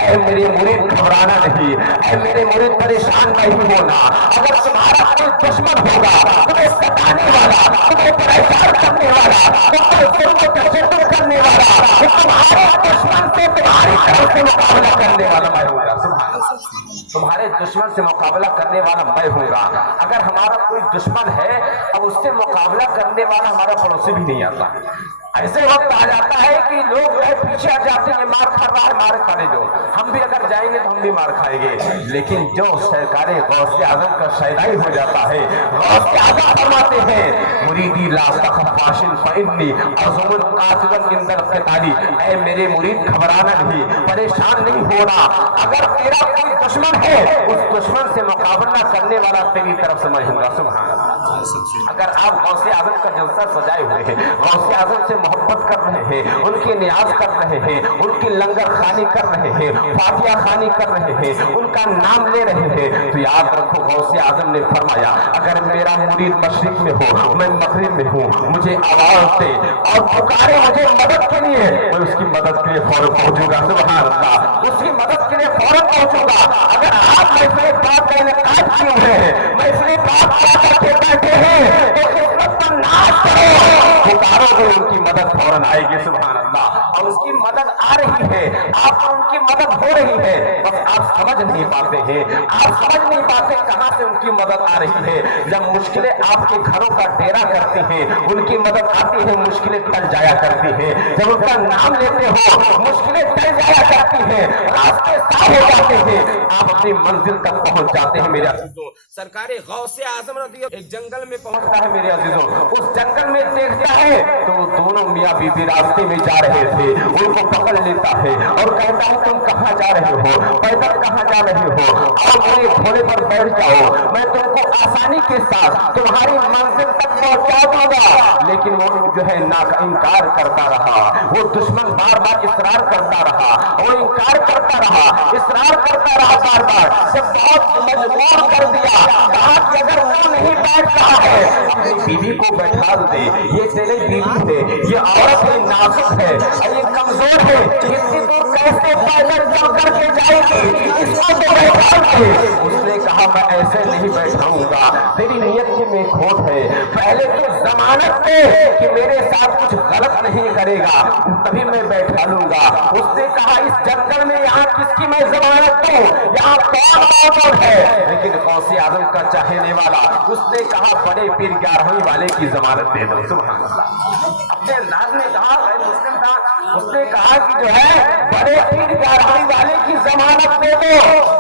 اے میرے مرید گھبرانا نہیں، اے میرے مرید پریشان نہیں ہونا. اگر تمہارا کوئی دشمن ہوگا، تمہیں ستانے والا، تمہیں پریشان کرنے والا، تمہیں ظلم و تشدد کرنے والا، تمہارے دشمن سے تمہاری طرف سے مقابلہ کرنے والا میں ہوں گا. سبحان اللہ. تمہارے دشمن سے مقابلہ کرنے والا میں ہوں گا. اگر ہمارا کوئی دشمن ہے اب اس سے مقابلہ کرنے والا ہمارا پڑوسی بھی نہیں آتا. ایسے وقت آ جاتا ہے کہ لوگ پیچھے آ جاتے ہیں، مار کھا رہا ہے، مار کھانے دو. ہم بھی اگر جائیں گے تو ہم بھی مار کھائیں گے. لیکن جو سرکار غوث اعظم کا شہدائی ہو جاتا ہے، غوث اعظم فرماتے ہیں مریدی لا تخف فاشل فانی عظم قاتل عند القتال. اے میرے مرید گھبرانا نہیں، پریشان نہیں ہونا. اگر تیرا کوئی دشمن ہے، اس دشمن سے مقابلہ کرنے والا تیری طرف سے میں ہوں گا. سبحان اللہ. اگر آپ غوث اعظم کا جلسہ سجائے ہوئے ہیں، غوث اعظم سے محبت کر رہے ہیں، ان کی نیاز کر رہے ہیں، ان کی لنگر خانی کر رہے ہیں، فاتحہ خانی کر رہے ہیں، ان کا نام لے رہے ہیں، تو یاد رکھو غوث اعظم نے فرمایا اگر میرا مرید مشرق میں ہو، میں مغرب میں ہوں، مجھے آواز دے اور پکارے مجھے مدد کے لیے، میں اس کی مدد کے لیے فوراً پہنچوں گا. سبحان اللہ. اس کی مدد کے لیے فوراً پہنچوں گا. اگر آپ محفل پاک کا انعقاد کیے ہیں، محفل پاک کیا کر کے بیٹھے ہیں، تو خدمت کا ناز کرو، پکارو گے ان کی مدد فوراً آئے گی. سبحان اللہ. اور اس کی مدد آ رہی ہے، آپ کو ان کی مدد ہو رہی ہے، بس آپ سمجھ نہیں پاتے ہیں، آپ سمجھ نہیں پاتے کہاں سے ان کی مدد آ رہی ہے. جب مشکلیں آپ کے گھروں کا ڈیرا کرتی ہیں، ان کی مدد آتی ہے، مشکلیں ٹل جایا کرتی ہیں. جب ان کا نام لیتے ہو، مشکلیں ٹل جایا کرتی ہیں، راستے صاف ہو جاتے ہیں، آپ اپنی منزل تک پہنچ جاتے ہیں میرے عزیزوں. سرکار غوث اعظم رضی اللہ ایک جنگل میں پہنچتا ہے میرے عزیزوں. اس جنگل میں دیکھتا ہے تو دونوں میاں بیوی راستے میں جا رہے تھے، ان کو پکڑ لیتا ہے اور کہتا ہے تم کہاں جا رہے ہو، پیدل کہاں جا رہے ہو، اور میرے گھوڑے پر بیٹھ جاؤ، میں تم کو آسانی کے ساتھ تمہاری منزل تک پہنچا دوں گا. لیکن وہ جو ہے انکار کرتا رہا، وہ دشمن بار بار اصرار کرتا رہا، وہ انکار کرتا رہا، اصرار کرتا رہا بار بار. جب بہت مجبور کر دیا، کہا کہ اگر وہ نہیں بیٹھ رہا ہے اپنی بیوی کو بیٹھا دے، یہ تیری بیوی ہے، یہ عورت ہے، نازک ہے، یہ کمزور ہے، اس کی تو کیسے پیدل چل کر کے جائے گی، اس کو تو بیٹھا دے. اس نے کہا میں ایسے نہیں بیٹھاؤں گا، تیری نیت کی میں کھوٹ ہے، پہلے تو ضمانت دے کہ میرے ساتھ کچھ غلط نہیں کرے گا تبھی میں بیٹھا لوں گا۔ اس نے کہا اس جنگل میں یہاں کس کی میں ضمانت دوں، یہاں کون موجود ہے؟ لیکن غوث اعظم کا چاہنے والا اس نے کہا بڑے پیر 11ویں والے کی ضمانت دے دو۔ سبحان اللہ، اپنے انداز میں کہا، مسلم تھا، اس نے کہا کہ جو ہے بڑے پیر 11ویں والے کی ضمانت دے دو۔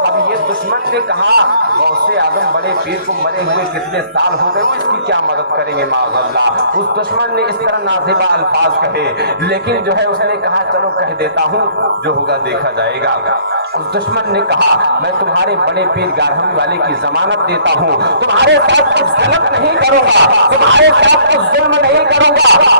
اب یہ دشمن نے کہا غوث اعظم بڑے پیر کو مرے ہوئے کتنے سال ہو گئے، وہ اس کی کیا مدد کریں گے معاذ اللہ۔ اس دشمن نے اس طرح نازیبا الفاظ کہے، لیکن جو ہے اس نے کہا چلو کہہ دیتا ہوں، جو ہوگا دیکھا جائے گا۔ اس دشمن نے کہا میں تمہارے بڑے پیر 11ویں والے کی ضمانت دیتا ہوں، تمہارے ساتھ کچھ غلط نہیں کروں گا، تمہارے ساتھ کچھ ظلم نہیں کروں گا،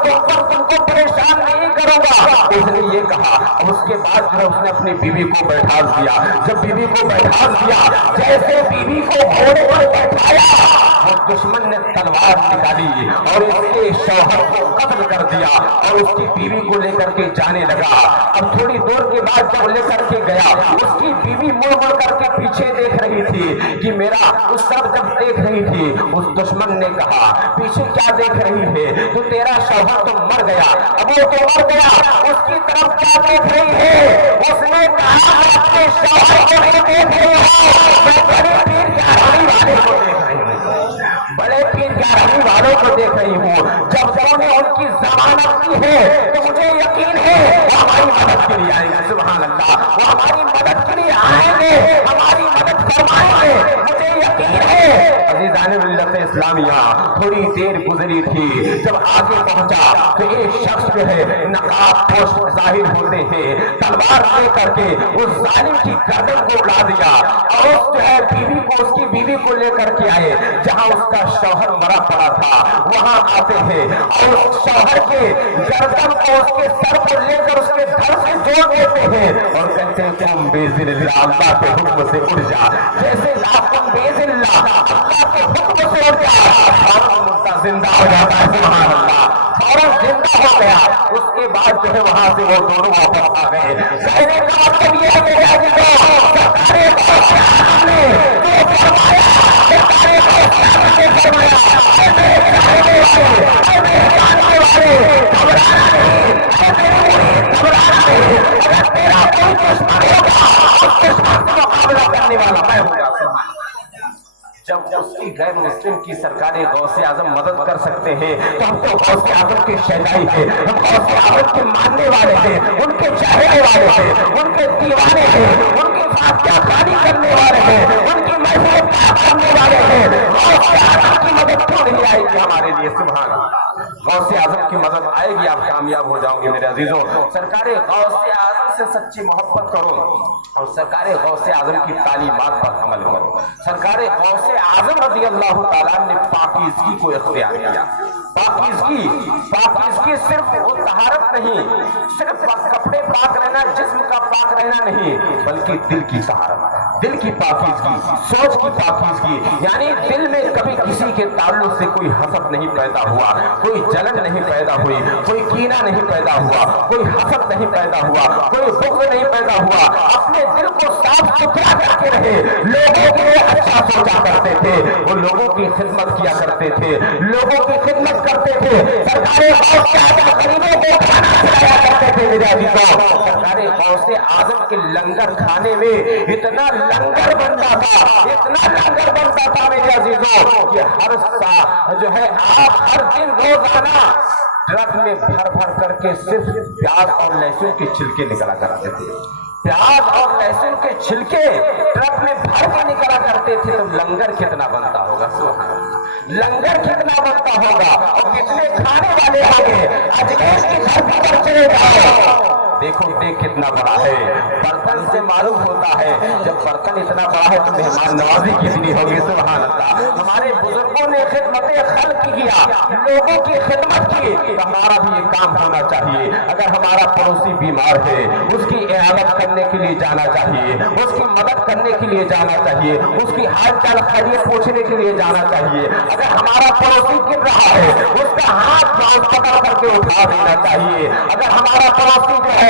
تم کو پریشان نہیں کروں گا۔ اس نے یہ کہا، اور اس کے بعد جو اس نے اپنی بیوی کو بیٹھا دیا۔ جب بیوی کو بیٹھا دیا، جیسے بیوی کو گھوڑے پر بیٹھایا، وہ دشمن نے تلوار نکالی اور اس کے شوہر کو قتل کر دیا اور اس کی بیوی کو لے کر کے جانے لگا۔ اب تھوڑی دور کے بعد جب لے کر کے گیا، اس کی بیوی مڑ مڑ کر کے پیچھے دیکھ رہی تھی کہ میرا اس طرف جب دیکھ رہی تھی، اس دشمن نے کہا پیچھے کیا دیکھ رہی ہے، تو تیرا شوہر تو مر گیا، اب وہ تو مر گیا، اس کی طرف کیا دیکھ رہی ہے؟ اس نے کہا میں اپنے شوہر کو نہیں دیکھ رہی ہوں، میں بڑے پیر 11ویں والے کو دیکھ رہی ہوں، بڑے پیر 11ویں والوں کو دیکھ رہی ہوں۔ جب انہوں نے ان کی ضمانت کی ہے تو مجھے یقین ہے وہ ہماری مدد کے لیے آئیں گے۔ سبحان اللہ، وہ ہماری مدد کے لیے آئیں گے، ہماری مدد فرمائیں گے، مجھے یقین ہے۔ عزیزان ملت اسلامیہ، تھوڑی دیر گزری تھی، جب آگے پہنچا تو ایک شخص جو ہے نقاب پوش ظاہر ہوتے ہیں، تلوار لے کر کے اس ظالم کی گردن کو اڑا دیا اور اس جو ہے بیوی کو، اس کی بیوی کو لے کر کے آئے جہاں اس کا شوہر مرا پڑا تھا، وہاں آتے ہیں اور اس شوہر کے گردن کو، اس کے سر کو لے کر اس کے دھڑ سے جوڑ دیتے ہیں اور کہتے ہیں تم باذن اللہ اللہ کے حکم سے اڑ جا، جیسے تم باذن اللہ اللہ کے حکم سے اڑ جا، اور مردہ زندہ ہو جاتا ہے۔ سبحان اللہ، فوراً زندہ ہو گیا۔ اس کے بعد جو ہے وہاں سے وہ دونوں واپس آ گئے۔ کہنے کا مطلب یہ ہے کہ سرکارے غوث اعظم نے جو فرمایا، سرکارے غوث اعظم نے فرمایا، اے میرے چاہنے والے، اے میرے جاننے والے، گھبرانا نہیں، اے میرے مرید گھبرانا نہیں، اگر تیرا کوئی دشمن ہوگا اس دشمن سے مقابلہ کرنے والا میں ہوں گا۔ جب اس کی غیر مسلم کی سرکار غوث اعظم مدد کر سکتے ہیں تو ہم تو غوث اعظم کے شہدائی ہیں، ہم غوث اعظم کے ماننے والے ہیں، ان کے چاہنے والے ہیں، ان کے دیوانے ہیں، ان کے فاتحہ خوانی کرنے والے ہیں، ان کی محفل کرنے والے ہیں۔ غوث اعظم کی مدد کیوں نہیں آئے گی ہمارے لیے؟ سبحان اللہ، غوث اعظم کی مدد آئے گی، آپ کامیاب ہو جاؤ گے میرے عزیزوں۔ سرکار غوث اعظم سے سچی محبت کرو اور سرکار غوث اعظم کی تعلیمات پر عمل کرو۔ سرکار غوث اعظم رضی اللہ تعالیٰ نے پاکیزگی کو اختیار کیا۔ پاکیزگی صرف وہ طہارت نہیں، صرف کپڑے پاک رہنا، جسم کا پاک رہنا نہیں، بلکہ دل کی طہارت، دل کی پاکیزگی، سوچ کی پاکیزگی، یعنی دل میں کبھی کسی کے تعلق سے کوئی حسد نہیں پیدا ہوا، کوئی جلن نہیں پیدا ہوئی، کوئی کینہ نہیں پیدا ہوا، کوئی حسد نہیں پیدا ہوا، کوئی بغض نہیں پیدا ہوا، اپنے دل کو صاف ستھرا کر کے رہے، لوگوں کے لیے اچھا سوچا کرتے تھے، وہ لوگوں کی خدمت کیا کرتے تھے، لوگوں کی خدمت کرتے تھے، سرکار غوث اعظم غریبوں کو کھانا کھلایا کرتے تھے میرے عزیزوں۔ سرکار غوث اعظم کے لنگر کھانے میں اتنا لنگر بنتا تھا، اتنا لنگر بنتا تھا میرے عزیزوں کہ ہر جو ہے آپ ہر دن روزانہ ٹرک میں بھر بھر کر کے صرف پیاز اور لہسن کے چھلکے نکلا کرتے تھے، پیاز اور لہسن کے چھلکے ٹرک میں بھر کے نکلا کرتے تھے، تو لنگر کتنا بنتا ہوگا؟ سبحان اللہ، لنگر کتنا بنتا ہوگا اور کتنے کھانے والے ہوں گے؟ اجمیر کی دھرتی پر چلے جاؤ، دیکھو دیکھ کتنا بڑا ہے، برتن سے معلوم ہوتا ہے جب برتن اتنا بڑا ہے تو مہمان نوازی کتنی ہوگی۔ سبحان اللہ، ہمارے بزرگوں نے خدمت خلق کیا، لوگوں کی خدمت کی، تو ہمارا بھی یہ کام ہونا چاہیے۔ اگر ہمارا پڑوسی بیمار ہے اس کی عیادت کرنے کے لیے جانا چاہیے، اس کی مدد کرنے کے لیے جانا چاہیے، اس کی حال چال خیریت پوچھنے کے لیے جانا چاہیے۔ اگر ہمارا پڑوسی گر رہا ہے اس کا ہاتھ پکڑ کر کے اٹھا دینا چاہیے۔ اگر ہمارا پڑوسی جو ہے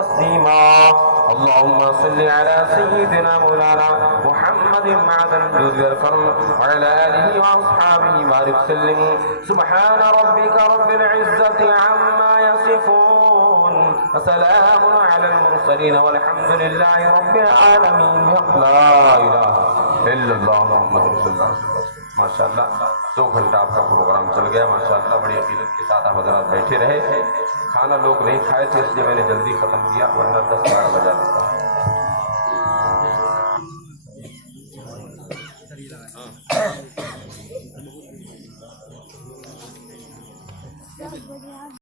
تسليما. اللهم صل على سيدنا مولانا محمد معدن الجود والكرم وعلى آله وأصحابه بارك وسلم. سبحان ربك رب العزة عما يصفون وسلام على المرسلين والحمد لله رب العالمين. لا إله إلا الله محمد رسول اللہ. ماشاءاللہ 2 گھنٹہ آپ کا پروگرام چل گیا ماشاءاللہ. بڑی عقیدت کے ساتھ آپ حضرات بیٹھے رہے. کھانا لوگ نہیں کھائے تھے اس لیے میں نے جلدی ختم کیا ورنہ 10-12 بجے